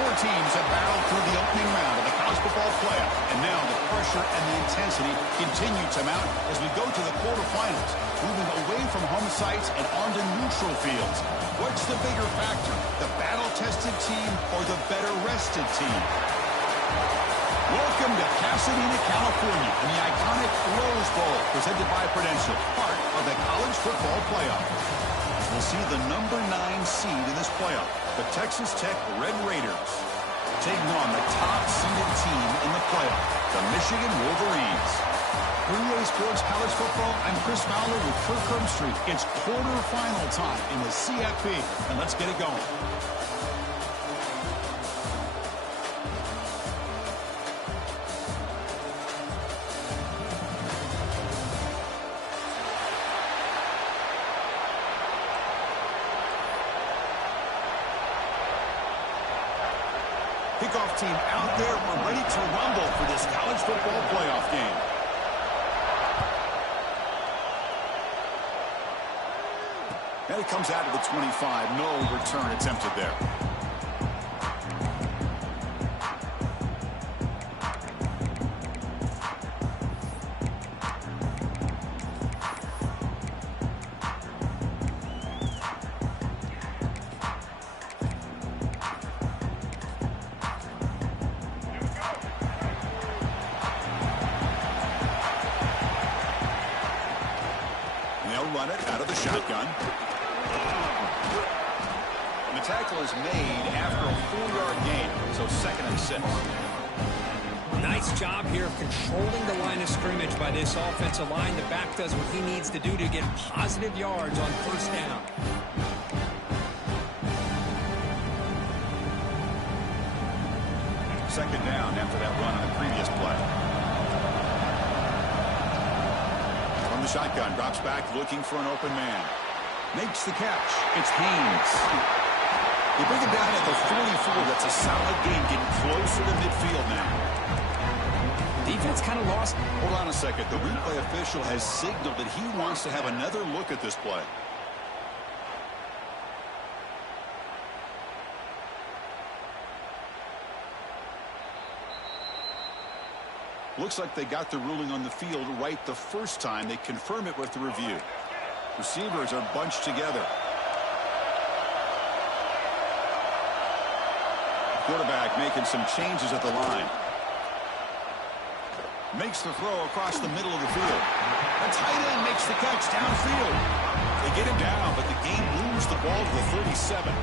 Four teams have battled through the opening round of the college football playoff, and now the pressure and the intensity continue to mount as we go to the quarterfinals, moving away from home sites and onto neutral fields. What's the bigger factor, the battle-tested team or the better-rested team? Welcome to Pasadena, California, in the iconic Rose Bowl, presented by Prudential, part of the college football playoff. We'll see the number 9 seed in this playoff, the Texas Tech Red Raiders, taking on the top-seeded team in the playoff, the Michigan Wolverines. For EA Sports College Football, I'm Chris Fowler with Kirk Herbstreit. It's quarterfinal time in the CFP, and let's get it going. Kickoff team out there. We're ready to rumble for this college football playoff game. And it comes out of the 25. No return attempted there. Run it out of the shotgun. And the tackle is made after a 4-yard gain, so 2nd and 6. Nice job here of controlling the line of scrimmage by this offensive line. The back does what he needs to do to get positive yards on 1st down. Second down after that run on the previous play. The shotgun drops back looking for an open man. Makes the catch. It's Haynes. They bring it down at the 44. That's a solid gain, getting closer to midfield now. Defense kind of lost. Hold on a second. The replay official has signaled that he wants to have another look at this play. Looks like they got the ruling on the field right the first time. They confirm it with the review. Receivers are bunched together. Quarterback making some changes at the line. Makes the throw across the middle of the field. The tight end makes the catch downfield. They get him down, but the game moves the ball to the 37.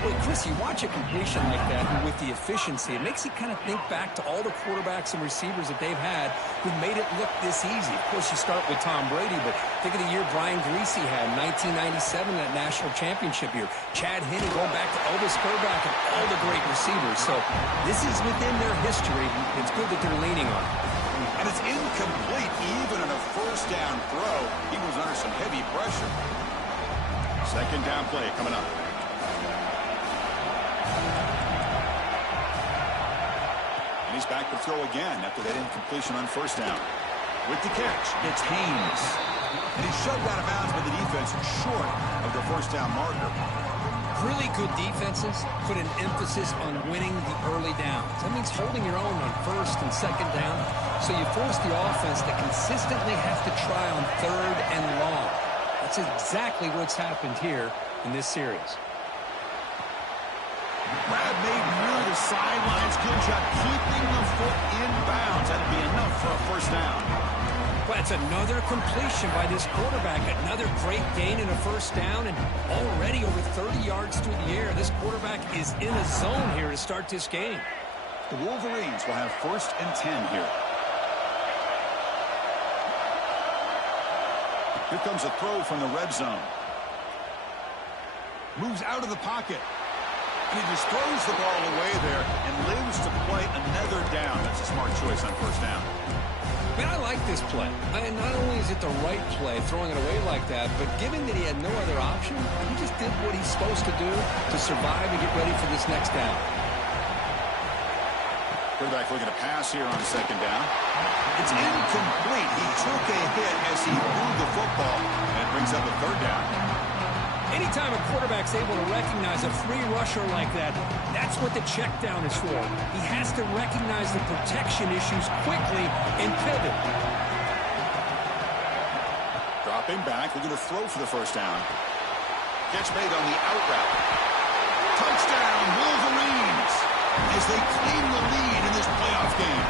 Well, Chris, you watch a completion like that with the efficiency, it makes you kind of think back to all the quarterbacks and receivers that they've had who made it look this easy. Of course, you start with Tom Brady, but think of the year Brian Griese had in 1997, that national championship year. Chad Henne going back to Elvis Grbac and all the great receivers. So this is within their history. It's good that they're leaning on it. And it's incomplete even on a 1st down throw. He was under some heavy pressure. 2nd down play coming up. And he's back to throw again after that incompletion on 1st down. With the catch, it's Haynes. And he's shoved out of bounds by the defense short of the 1st down marker. Really good defenses put an emphasis on winning the early downs. That means holding your own on 1st and 2nd down. So you force the offense to consistently have to try on 3rd and long. That's exactly what's happened here in this series. Brad made near the sidelines. Good job keeping the foot in bounds. That'll be enough for a 1st down. Well, that's another completion by this quarterback. Another great gain in a 1st down, and already over 30 yards through the air. This quarterback is in a zone here to start this game. The Wolverines will have 1st and 10 here. Here comes a throw from the red zone. Moves out of the pocket. And he just throws the ball away there and lives to play another down. That's a smart choice on 1st down. Man, I like this play. And not only is it the right play, throwing it away like that, but given that he had no other option, he just did what he's supposed to do to survive and get ready for this next down. Quarterback looking to pass here on 2nd down. It's incomplete. He took a hit as he threw the football, and it brings up a 3rd down. Anytime a quarterback's able to recognize a free rusher like that, that's what the check down is for. He has to recognize the protection issues quickly and pivot. Dropping back, looking to throw for the first down. Catch made on the out route. Touchdown, Wolverines, as they claim the lead in this playoff game.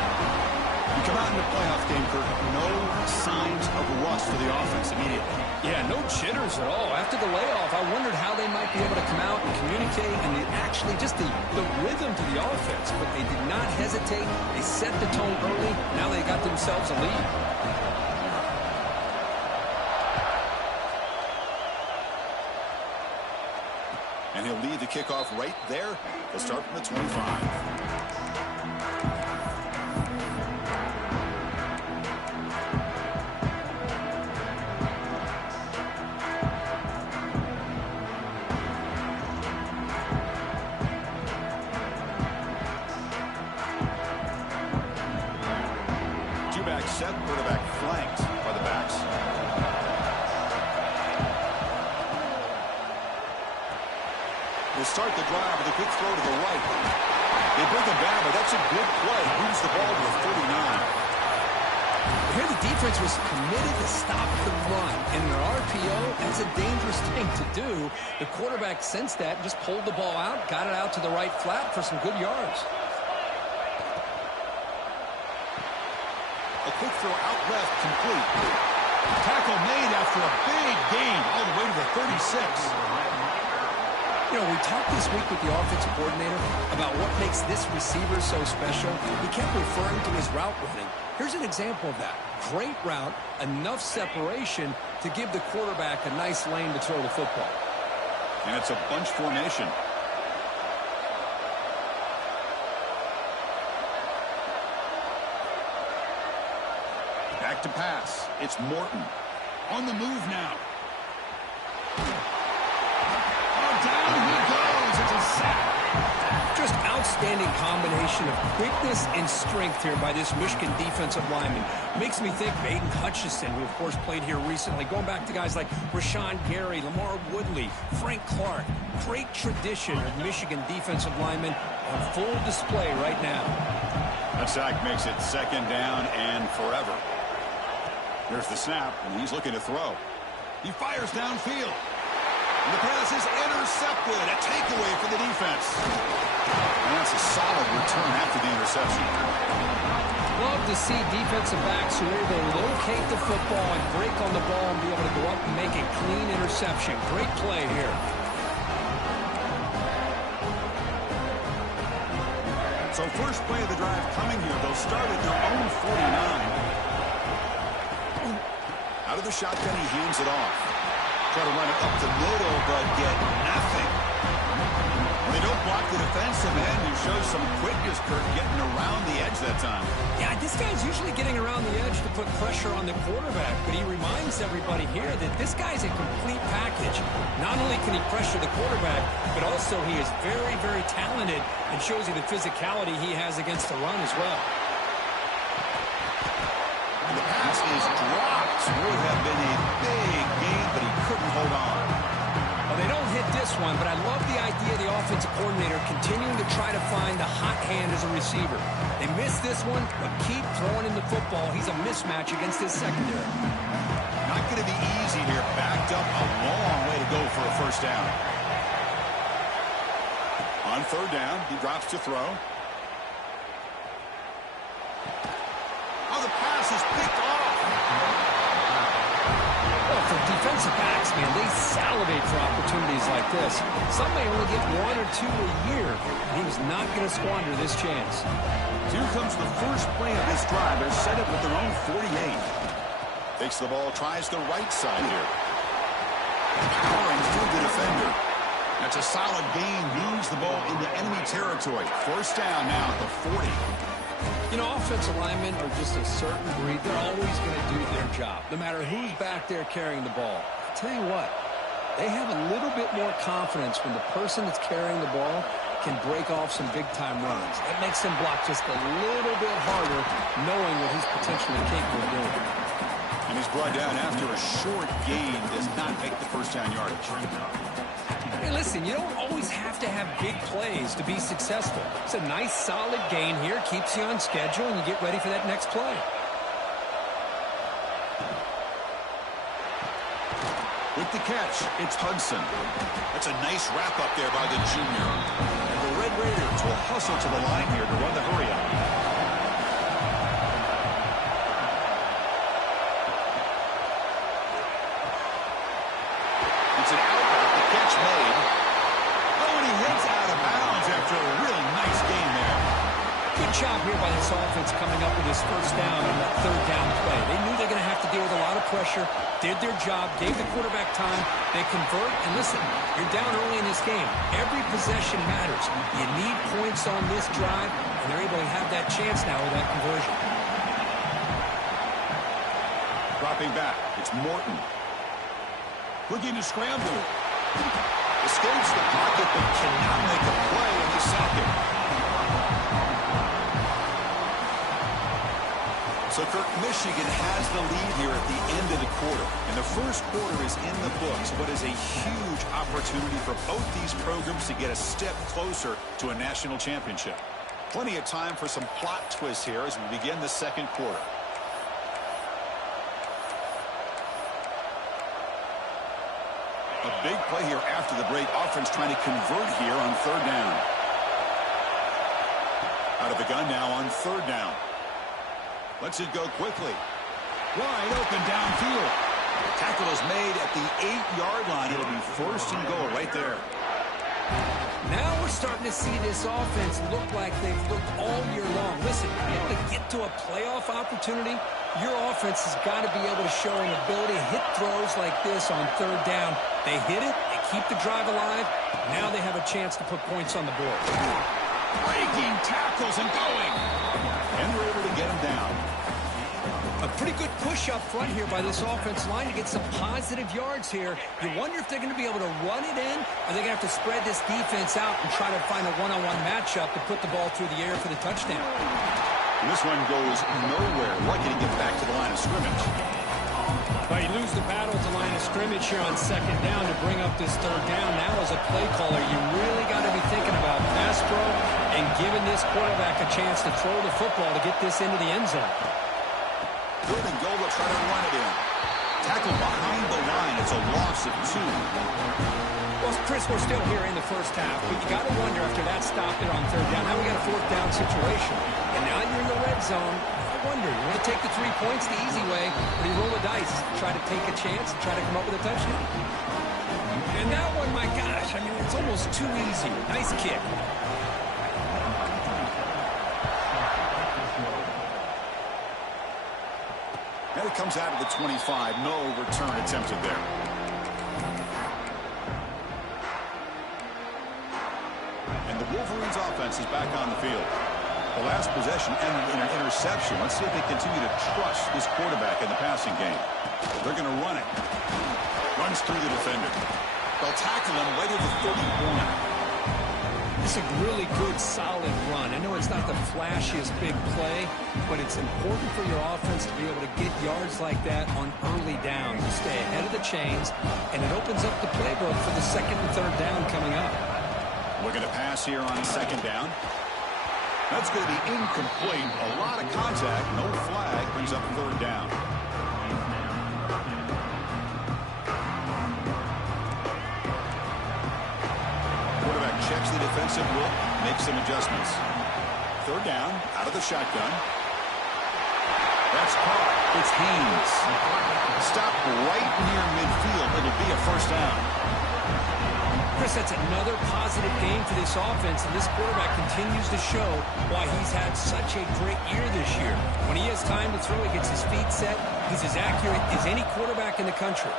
You come out in the playoff game, Kirk, no signs of rust for the offense immediately. Yeah, no jitters at all. After the layoff, I wondered how they might be able to come out and communicate and actually just the rhythm to the offense. But they did not hesitate. They set the tone early. Now they got themselves a lead. And he'll lead the kickoff right there. They'll start from the 25. Two-back set, quarterback flanked by the backs. We'll start the drive with a quick throw to the right. They bring him down, but that's a good play. Moves the ball to the 39. Here the defense was committed to stop the run. And in an RPO, that's a dangerous thing to do. The quarterback sensed that and just pulled the ball out, got it out to the right flat for some good yards. A quick throw out left, complete. Tackle made after a big gain all the way to the 36. You know, we talked this week with the offensive coordinator about what makes this receiver so special. He kept referring to his route running. Here's an example of that. Great route, enough separation to give the quarterback a nice lane to throw the football. And it's a bunch formation. Back to pass. It's Morton. On the move now. Down he goes. It's a sack. Just outstanding combination of quickness and strength here by this Michigan defensive lineman. Makes me think of Aiden Hutchinson, who, of course, played here recently. Going back to guys like Rashawn Gary, Lamar Woodley, Frank Clark. Great tradition of Michigan defensive linemen on full display right now. That sack makes it second down and forever. Here's the snap, and he's looking to throw. He fires downfield. And the pass is intercepted. A takeaway for the defense. And that's a solid return after the interception. Love to see defensive backs who are able to locate the football and break on the ball and be able to go up and make a clean interception. Great play here. So first play of the drive coming here. They'll start at their own 49. Out of the shotgun, he hands it off. Try to run it up the middle, but get nothing. They don't block the defensive end, who shows some quickness, Kirk, getting around the edge that time. Yeah, this guy's usually getting around the edge to put pressure on the quarterback, but he reminds everybody here that this guy's a complete package. Not only can he pressure the quarterback, but also he is very, very talented and shows you the physicality he has against the run as well. And the pass is dropped. Would have been a big gain, but he couldn't hold on. Well, they don't hit this one, but I love the idea of the offensive coordinator continuing to try to find the hot hand as a receiver. They missed this one, but keep throwing him the football. He's a mismatch against his secondary. Not going to be easy here. Backed up a long way to go for a first down. On third down, he drops to throw. Oh, the pass is picked off. Well, for defensive backs, man, they salivate for opportunities like this. Some may only get one or two a year. He was not going to squander this chance. Here comes the first play of this drive. They're set up with their own 48. Takes the ball, tries the right side here. Powering through the defender. That's a solid gain. Moves the ball into enemy territory. First down now at the 40. You know, offensive linemen are just a certain breed. They're always going to do their job, no matter who's back there carrying the ball. I'll tell you what, they have a little bit more confidence when the person that's carrying the ball can break off some big-time runs. That makes them block just a little bit harder, knowing what he's potentially capable of doing. And he's brought down after a short gain. Does not make the first down yardage. Hey, listen, you don't always have to have big plays to be successful. It's a nice, solid gain here. Keeps you on schedule, and you get ready for that next play. With the catch, it's Hudson. That's a nice wrap up there by the junior. And the Red Raiders will hustle to the line here to run the hurry up. It's an outlet. The catch made. Oh, and he hits out of bounds after a really nice gain there. Good job here by this offense coming up with this first down on that third down play. They knew they're going to have to deal with a lot of pressure, did their job, gave the quarterback time, they convert, and listen, you're down early in this game. Every possession matters. You need points on this drive, and they're able to have that chance now with that conversion. Dropping back, it's Morton. Looking to scramble. Escapes the pocket, but cannot make a play, and they sack it. So, Kirk, Michigan has the lead here at the end of the quarter. And the first quarter is in the books, but is a huge opportunity for both these programs to get a step closer to a national championship. Plenty of time for some plot twists here as we begin the second quarter. A big play here after the break. Offense trying to convert here on third down. Out of the gun now on third down. Lets it go quickly. Wide open downfield. Tackle is made at the 8-yard line. It'll be first and goal right there. Now we're starting to see this offense look like they've looked all year long. Listen, to be able to get to a playoff opportunity, your offense has got to be able to show an ability to hit throws like this on third down. They hit it, they keep the drive alive. Now they have a chance to put points on the board. Breaking tackles and going. And they're able to get him down. A pretty good push up front here by this offense line to get some positive yards here. You wonder if they're going to be able to run it in, or they're going to have to spread this defense out and try to find a one-on-one matchup to put the ball through the air for the touchdown. This one goes nowhere. Lucky to get back to the line of scrimmage. Well, you lose the battle at the line of scrimmage here on second down to bring up this third down. Now as a play caller, you really got to be thinking about pass pro and giving this quarterback a chance to throw the football to get this into the end zone. Third and goal, they'll try to run it in. Tackle behind the line. It's a loss of 2. Well, Chris, we're still here in the first half, but you got to wonder after that stop there on third down, now we got a fourth down situation. And now you're in the red zone. I wonder, you want to take the 3 points the easy way, or do you roll the dice, try to take a chance, and try to come up with a touchdown? And that one, my gosh, I mean, it's almost too easy. Nice kick. And it comes out of the 25. No return attempted there. And the Wolverines offense is back on the field. The last possession ended in an interception. Let's see if they continue to trust this quarterback in the passing game. They're going to run it. Runs through the defender. They'll tackle him right at the 31. It's a really good, solid run. I know it's not the flashiest big play, but it's important for your offense to be able to get yards like that on early down. You stay ahead of the chains, and it opens up the playbook for the second and third down coming up. Looking to pass here on second down. That's going to be incomplete. A lot of contact. No flag. Brings up third down. Quarterback checks the defensive look, makes some adjustments. Third down, out of the shotgun. That's caught. It's Haynes. Stopped right near midfield. It'll be a first down. Chris, that's another positive game for this offense, and this quarterback continues to show why he's had such a great year this year. When he has time to throw, he gets his feet set. He's as accurate as any quarterback in the country.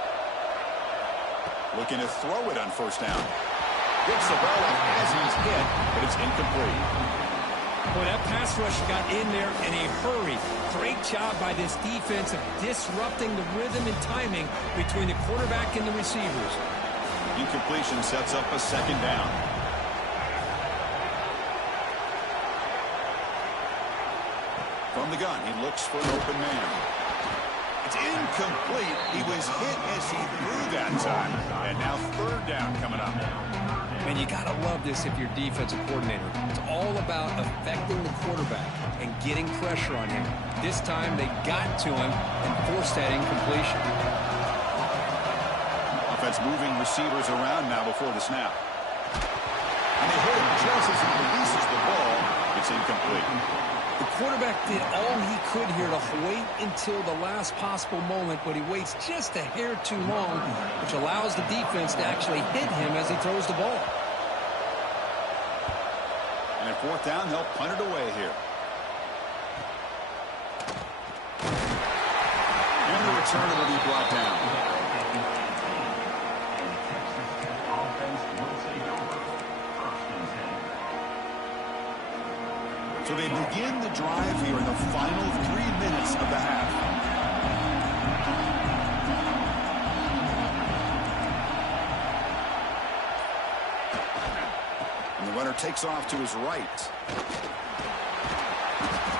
Looking to throw it on first down. Gets the ball up as he's hit, but it's incomplete. Boy, that pass rush got in there in a hurry. Great job by this defense of disrupting the rhythm and timing between the quarterback and the receivers. Incompletion sets up a second down. From the gun, he looks for an open man. It's incomplete. He was hit as he threw that time. And now third down coming up. Man, you got to love this if you're defensive coordinator. It's all about affecting the quarterback and getting pressure on him. This time they got to him and forced that incompletion. Offense moving receivers around now before the snap. And they hit him just as he releases the ball. It's incomplete. The quarterback did all he could here to wait until the last possible moment, but he waits just a hair too long, which allows the defense to actually hit him as he throws the ball. And at fourth down, they'll punt it away here. And the return will be brought down. So they begin the drive here in the final 3 minutes of the half. And the runner takes off to his right.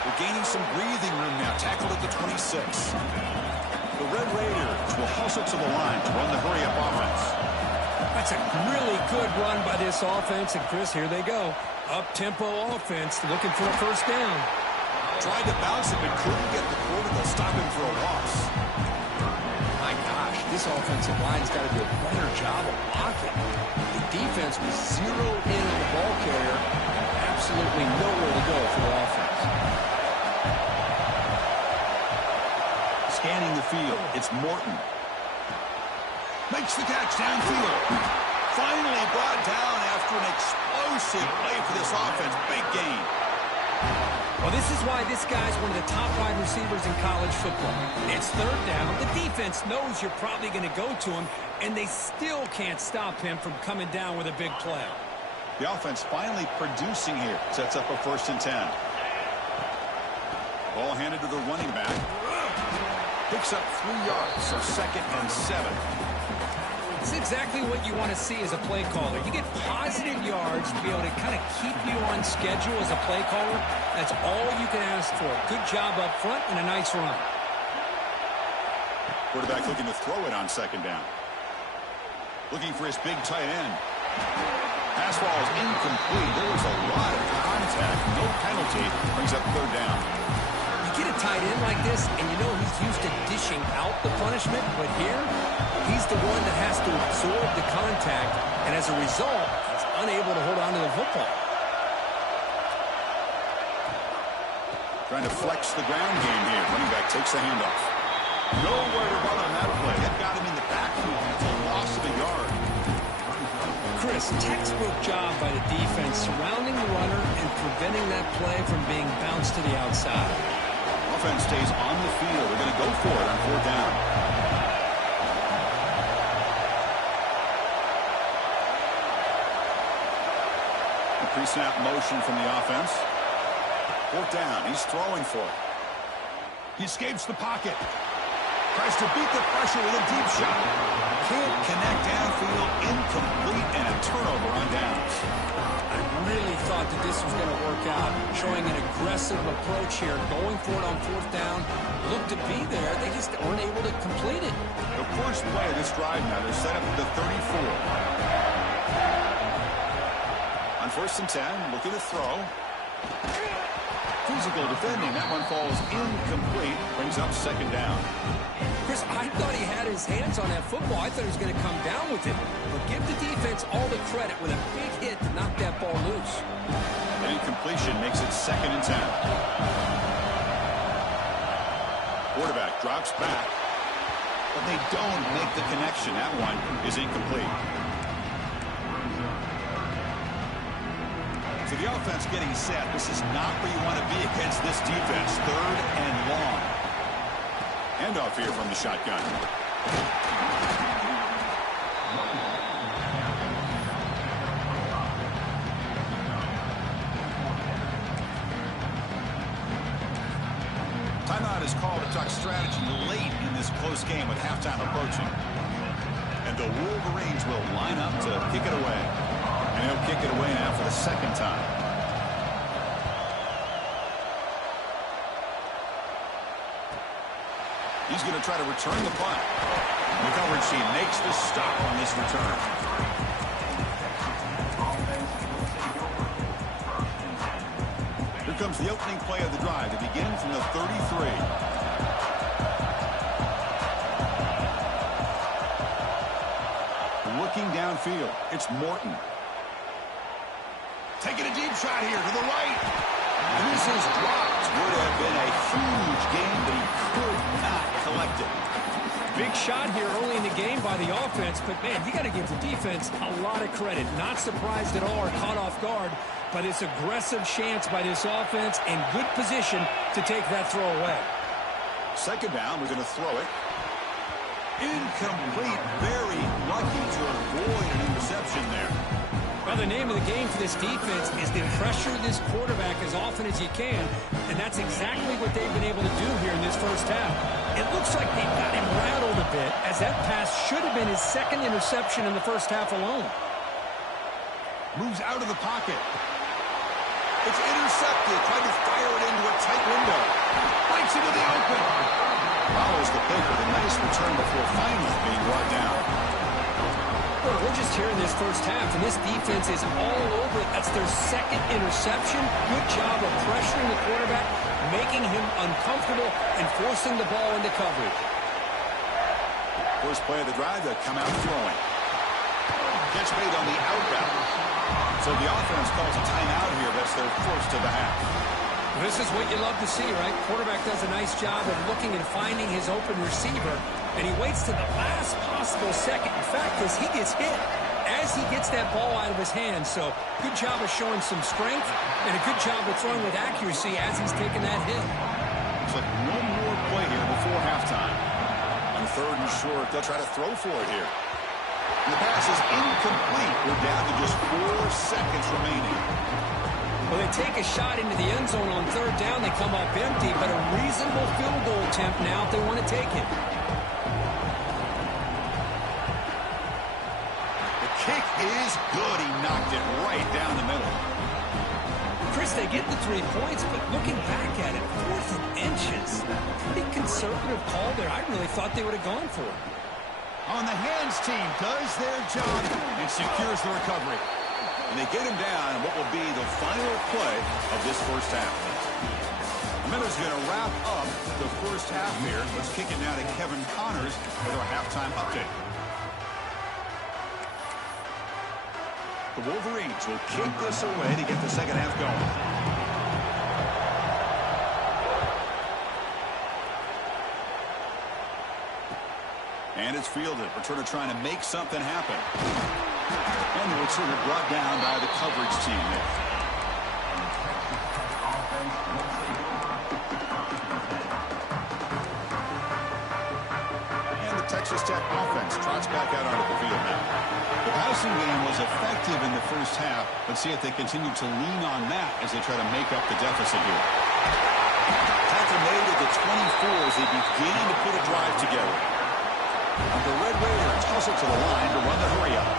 They're gaining some breathing room now. Tackled at the 26. The Red Raiders will hustle to the line to run the hurry-up offense. That's a really good run by this offense. And, Chris, here they go. Up-tempo offense looking for a first down. Tried to bounce him but couldn't get the quarter. They'll stop him for a loss. My gosh, this offensive line's got to do a better job of blocking. The defense was zeroed in on the ball carrier. Absolutely nowhere to go for the offense. Scanning the field, it's Morton. Makes the catch downfield. Finally brought down after an explosive play for this offense. Big gain. Well, this is why this guy's one of the top wide receivers in college football. It's third down. The defense knows you're probably going to go to him, and they still can't stop him from coming down with a big play. The offense finally producing here. Sets up a 1st and 10. Ball handed to the running back. Picks up 3 yards, so 2nd and 7. It's exactly what you want to see as a play caller. You get positive yards to be able to kind of keep you on schedule as a play caller. That's all you can ask for. Good job up front and a nice run. Quarterback looking to throw it on 2nd down. Looking for his big tight end. Pass ball is incomplete. There was a lot of contact. No penalty. Brings up 3rd down. You get a tight end like this, and you know he's used to dishing out the punishment, but here, he's the one that has to absorb the contact, and as a result, he's unable to hold on to the football. Trying to flex the ground game here. Running back takes the handoff. Nowhere to run on that play. That got him in the backfield. It's a loss of a yard. Chris, textbook job by the defense surrounding the runner and preventing that play from being bounced to the outside. Offense stays on the field. They're going to go for it on 4th down. A pre-snap motion from the offense. 4th down. He's throwing for it. He escapes the pocket. Tries to beat the pressure with a deep shot. Can't connect downfield. Incomplete and a turnover on downs. I really thought that this was going to work out. Showing an aggressive approach here. Going for it on 4th down. Looked to be there. They just weren't able to complete it. The first play of this drive now. They're set up at the 34. On 1st and 10. Looking to throw. Physical defending. That one falls incomplete. Brings up 2nd down. Chris, I thought he had his hands on that football. I thought he was going to come down with it. But give the defense all the credit with a big hit to knock that ball loose. And incompletion makes it 2nd and 10. Quarterback drops back. But they don't make the connection. That one is incomplete. So the offense getting set. This is not where you want to be against this defense. 3rd and long. Handoff here from the shotgun. Timeout is called to talk strategy late in this close game with halftime approaching. And the Wolverines will line up to kick it away. And he'll kick it away now for the 2nd time. He's going to try to return the punt. The coverage team makes the stop on this return. comes the opening play of the drive to begin from the 33. Looking downfield, it's Morton. Taking a deep shot here to the right. And this is dropped. Would have been a huge gain, but he could not collect it. Big shot here early in the game by the offense, but, man, you got to give the defense a lot of credit. Not surprised at all or caught off guard, but it's aggressive chance by this offense in good position to take that throw away. Second down, we're going to throw it. Incomplete. Very lucky to avoid an interception there. Well, the name of the game for this defense is to pressure this quarterback as often as you can, and that's exactly what they've been able to do here in this first half. It looks like they've got him rattled a bit, as that pass should have been his second interception in the first half alone. Moves out of the pocket. It's intercepted. Trying to fire it into a tight window. Breaks into the open. Follows the pick with a nice return before finally being brought down. Well, we're just here in this first half, and this defense is all over it. That's their second interception. Good job of pressuring the quarterback, making him uncomfortable, and forcing the ball into coverage. First play of the drive, they come out throwing. Catch made on the out route. So the offense calls a timeout here. That's their first of the half. This is what you love to see, right? Quarterback does a nice job of looking and finding his open receiver, and he waits to the last possible second. In fact, as he gets hit, as he gets that ball out of his hands. So good job of showing some strength and a good job of throwing with accuracy as he's taking that hit. Looks like one more play here before halftime. On third and short, they'll try to throw for it here. And the pass is incomplete. We're down to just 4 seconds remaining. Well, they take a shot into the end zone on third down. They come up empty, but a reasonable field goal attempt now if they want to take it. The kick is good. He knocked it right down the middle. Chris, they get the 3 points, but looking back at it, 4th and inches. Pretty conservative call there. I really thought they would have gone for it. On the hands team does their job and secures the recovery. And they get him down in what will be the final play of this first half. Miller's going to wrap up the first half here. Let's kick it now to Kevin Connors with our halftime update. The Wolverines will kick this away to get the second half going. And it's fielded. Returner trying to make something happen. And the returner brought down by the coverage team there. And the Texas Tech offense trots back out onto the field now. The passing game was effective in the first half. Let's see if they continue to lean on that as they try to make up the deficit here. Tackle made at the 24 as they begin to put a drive together. And the Red Raiders hustle to the line to run the hurry up.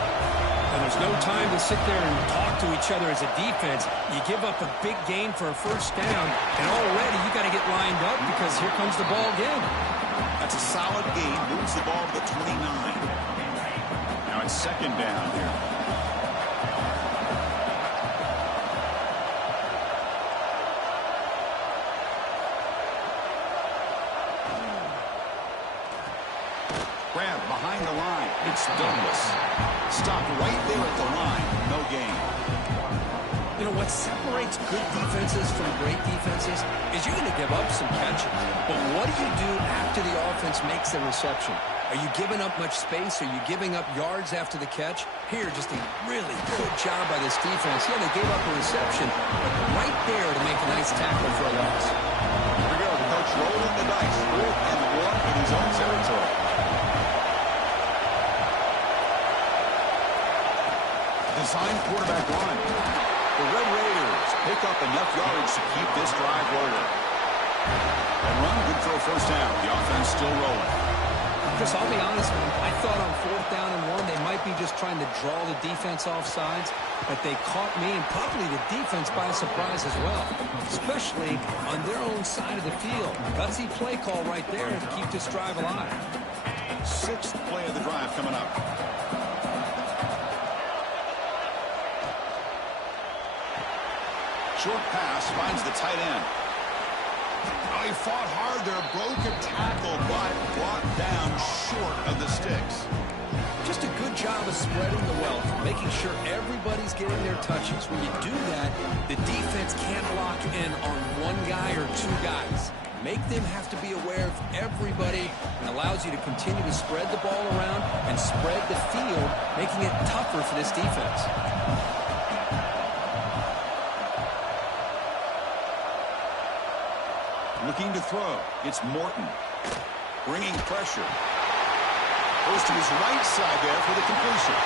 And there's no time to sit there and talk to each other as a defense. You give up a big gain for a first down, and already you got to get lined up because here comes the ball again. That's a solid gain. Moves the ball to the 29. Now it's second down here. Grab behind the line. It's Douglas. Stopped right there at the line. No gain. You know, what separates good defenses from great defenses is you're going to give up some catches. But what do you do after the offense makes the reception? Are you giving up much space? Are you giving up yards after the catch? Here, just a really good job by this defense. Yeah, they gave up a reception, but right there to make a nice tackle for a loss. Here we go. The coach rolling the dice. 4th and 1 in his own territory. Design quarterback run. The Red Raiders pick up enough yards to keep this drive rolling. And run good for a first down. The offense still rolling. Chris, I'll be honest, man. I thought on 4th down and 1, they might be just trying to draw the defense off sides, but they caught me and probably the defense by surprise as well, especially on their own side of the field. Gutsy play call right there to keep this drive alive. 6th play of the drive coming up. Short pass finds the tight end. Oh, he fought hard there. Broke a tackle, but brought down short of the sticks. Just a good job of spreading the wealth, making sure everybody's getting their touches. When you do that, the defense can't lock in on one guy or two guys. Make them have to be aware of everybody, and allows you to continue to spread the ball around and spread the field, making it tougher for this defense. Looking to throw. It's Morton. Bringing pressure. Goes to his right side there for the completion.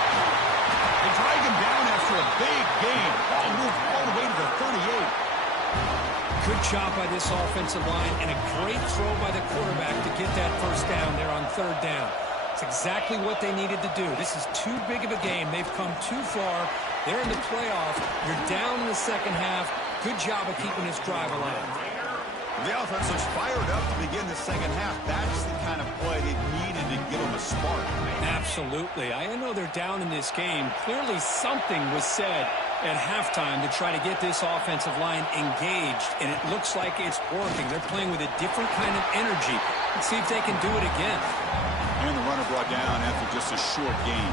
They drag him down after a big gain. Ball moved all the way to the 38. Good job by this offensive line, and a great throw by the quarterback to get that first down there on third down. It's exactly what they needed to do. This is too big of a game. They've come too far. They're in the playoff. You're down in the second half. Good job of keeping this drive alive. The offense was fired up to begin the second half. That's the kind of play they needed to give them a spark. Absolutely. I know they're down in this game. Clearly something was said at halftime to try to get this offensive line engaged, and it looks like it's working. They're playing with a different kind of energy. Let's see if they can do it again. And the runner brought down after just a short gain.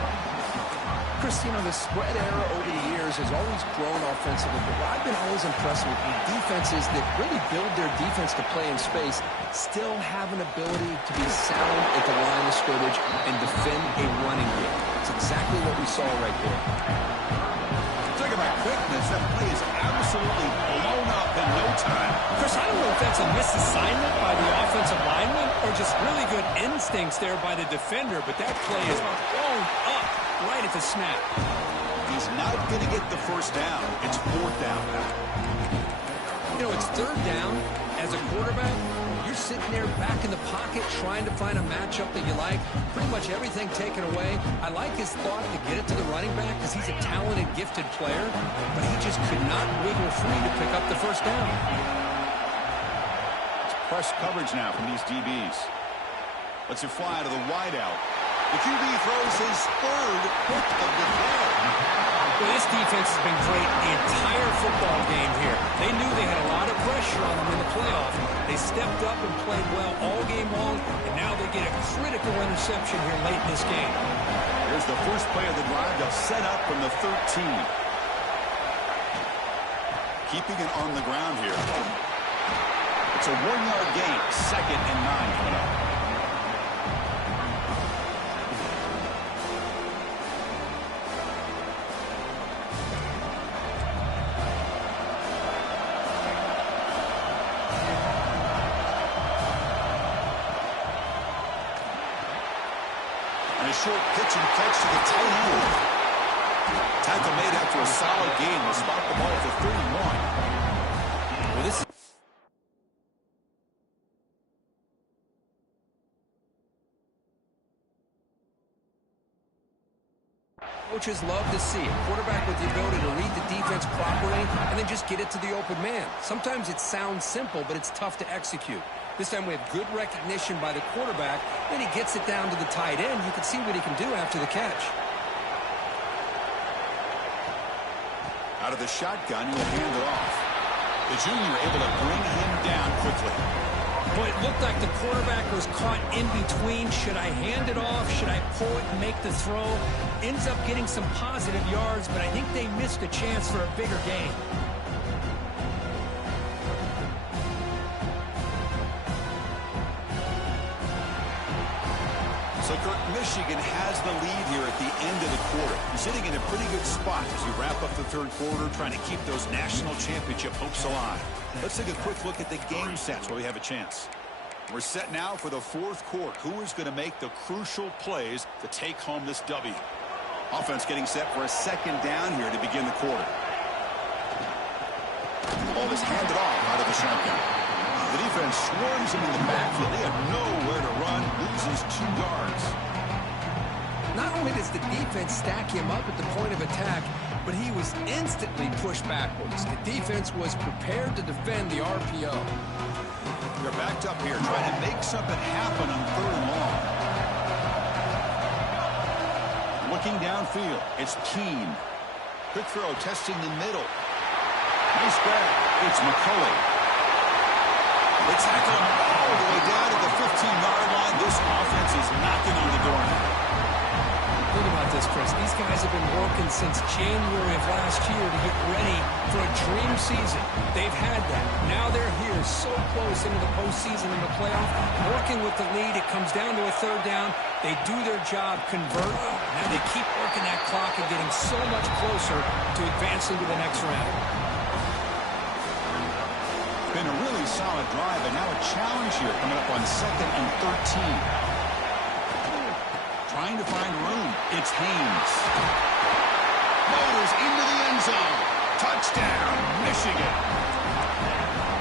Chris, you know, the spread era over the years has always grown offensively, but what I've been always impressed with the defenses that really build their defense to play in space still have an ability to be sound at the line of scrimmage and defend a running game. It's exactly what we saw right there. Talk about quickness. That play is absolutely blown up in no time. Chris, I don't know if that's a misassignment by the offensive lineman or just really good instincts there by the defender, but that play is blown up right at the snap. He's not going to get the first down. It's fourth down. You know, it's third down. As a quarterback, you're sitting there back in the pocket trying to find a matchup that you like. Pretty much everything taken away. I like his thought to get it to the running back because he's a talented, gifted player, but he just could not wiggle free to pick up the first down. It's press coverage now from these DBs. Lets it fly to the wideout. The QB throws his third pick of the day. Well, this defense has been great the entire football game here. They knew they had a lot of pressure on them in the playoff. They stepped up and played well all game long, and now they get a critical interception here late in this game. Here's the first play of the drive. They'll set up from the 13. Keeping it on the ground here. It's a 1-yard gain. 2nd and 9 coming up. Short pitch and catch to the tight end. Tackle made after a solid gain. Will spot the ball at the 31. Well, this coaches love to see a quarterback with the ability to read the defense properly and then just get it to the open man. Sometimes it sounds simple, but it's tough to execute. This time we have good recognition by the quarterback. Then he gets it down to the tight end. You can see what he can do after the catch. Out of the shotgun, he'll hand it off. The junior able to bring him down quickly. Boy, it looked like the quarterback was caught in between. Should I hand it off? Should I pull it and make the throw? Ends up getting some positive yards, but I think they missed a chance for a bigger gain. So, Kirk, Michigan has the lead here at the end of the quarter. You're sitting in a pretty good spot as you wrap up the third quarter, trying to keep those national championship hopes alive. Let's take a quick look at the game sets while we have a chance. We're set now for the fourth quarter. Who is going to make the crucial plays to take home this W? Offense getting set for a second down here to begin the quarter. Ball is handed off out of the shotgun. The defense swarms him in the backfield. They have nowhere to run. Loses 2 yards. Not only does the defense stack him up at the point of attack, but he was instantly pushed backwards. The defense was prepared to defend the RPO. They're backed up here, trying to make something happen on 3rd and long. Looking downfield, it's Keene. Quick throw, testing the middle. Nice grab. It's McCulley. They tackle him all the way down to the 15-yard line. This offense is knocking on the door now. Think about this, Chris. These guys have been working since January of last year to get ready for a dream season. They've had that. Now they're here so close into the postseason and the playoff, working with the lead. It comes down to a third down. They do their job, convert. Now they keep working that clock and getting so much closer to advancing to the next round. Been a really solid drive, and now a challenge here coming up on 2nd and 13. Trying to find room. It's Haynes. Motors into the end zone. Touchdown, Michigan.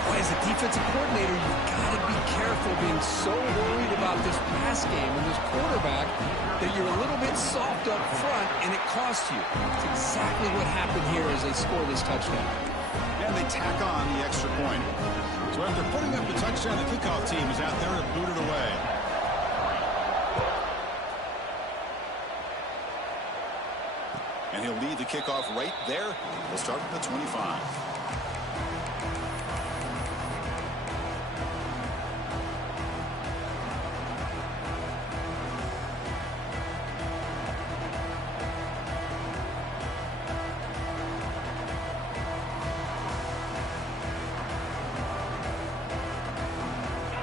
Boy, as a defensive coordinator, you've got to be careful being so worried about this pass game and this quarterback that you're a little bit soft up front, and it costs you. It's exactly what happened here as they score this touchdown. And they tack on the extra point. So after putting up the touchdown, the kickoff team is out there to boot it away. And he'll lead the kickoff right there. We'll start at the 25.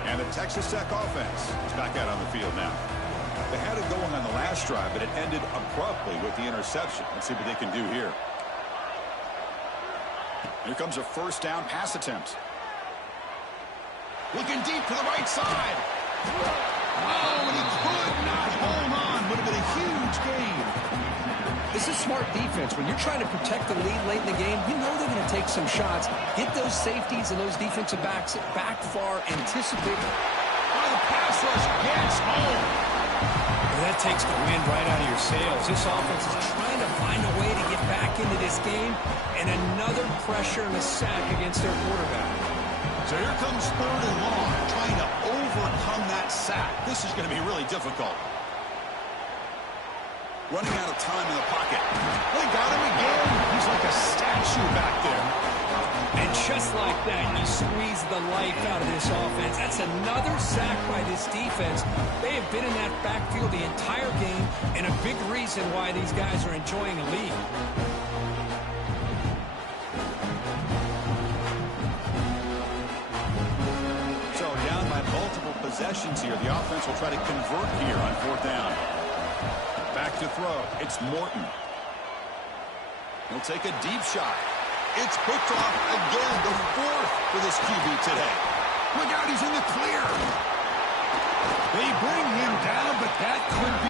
And the Texas Tech offense is back out on the field now. They had it going on the last drive, but it ended abruptly with the interception. Let's see what they can do here. Here comes a first down pass attempt. Looking deep to the right side. Oh, and he could not hold on. Would have been a huge gain. This is smart defense. When you're trying to protect the lead late in the game, you know they're going to take some shots. Get those safeties and those defensive backs back far, anticipate. Oh, the pass rush gets home. That takes the wind right out of your sails. This offense is trying to find a way to get back into this game, and another pressure and a sack against their quarterback. So here comes 3rd and long, trying to overcome that sack. This is going to be really difficult. Running out of time in the pocket. They got him again. He's like a statue back there. And just like that, you squeeze the life out of this offense. That's another sack by this defense. They have been in that backfield the entire game, and a big reason why these guys are enjoying a lead. So down by multiple possessions here. The offense will try to convert here on 4th down. Back to throw. It's Morton. He'll take a deep shot. It's picked off again, the 4th for this QB today. Look out, he's in the clear. They bring him down, but that could